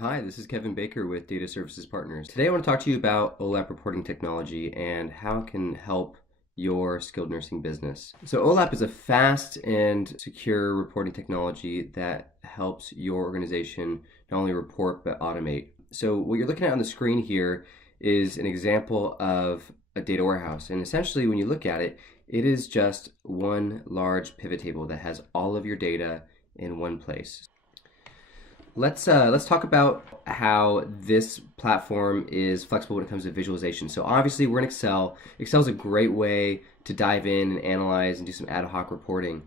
Hi, this is Kevin Baker with Data Services Partners. Today I want to talk to you about OLAP reporting technology and how it can help your skilled nursing business. So OLAP is a fast and secure reporting technology that helps your organization not only report but automate. So what you're looking at on the screen here is an example of a data warehouse. And essentially when you look at it, it is just one large pivot table that has all of your data in one place. Let's talk about how this platform is flexible when it comes to visualization. So obviously we're in Excel. Excel is a great way to dive in and analyze and do some ad hoc reporting,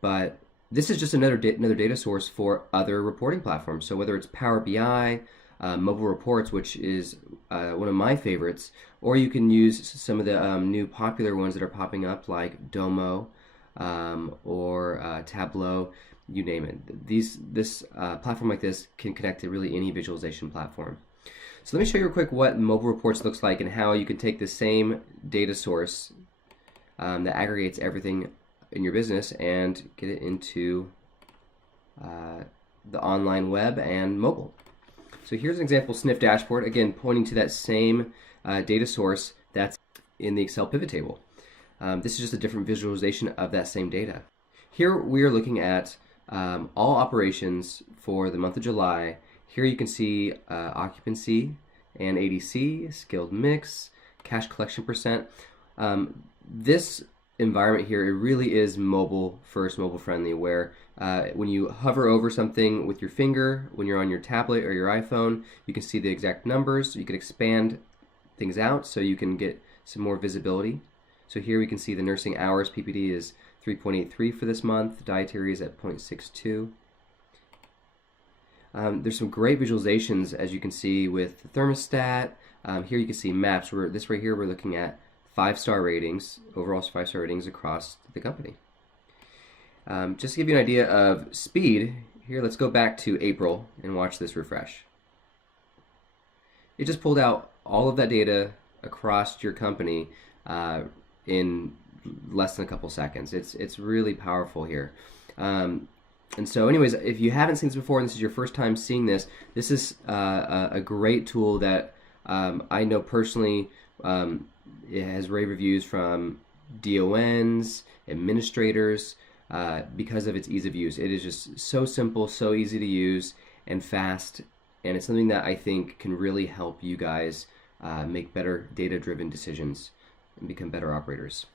but this is just another data source for other reporting platforms. So whether it's Power BI, mobile reports, which is one of my favorites, or you can use some of the new popular ones that are popping up like Domo or Tableau. You name it. This platform like this can connect to really any visualization platform. So let me show you real quick what mobile reports looks like and how you can take the same data source that aggregates everything in your business and get it into the online web and mobile. So here's an example SNF dashboard, again pointing to that same data source that's in the Excel pivot table. This is just a different visualization of that same data. Here we are looking at all operations for the month of July. Here you can see occupancy and ADC, skilled mix, cash collection percent. This environment here, it really is mobile first, mobile friendly, where when you hover over something with your finger, when you're on your tablet or your iPhone, you can see the exact numbers. You can expand things out so you can get some more visibility. So here we can see the nursing hours. PPD is 3.83 for this month. Dietary is at 0.62. There's some great visualizations, as you can see, with the thermostat. Here you can see maps. This right here, we're looking at 5-star ratings, overall 5-star ratings across the company. Just to give you an idea of speed, here let's go back to April and watch this refresh. It just pulled out all of that data across your company in less than a couple seconds. It's really powerful here. And so anyways, if you haven't seen this before and this is your first time seeing this, this is a great tool that I know personally it has rave reviews from DONs, administrators, because of its ease of use. It is just so simple, so easy to use, and fast, and it's something that I think can really help you guys make better data-driven decisions and become better operators.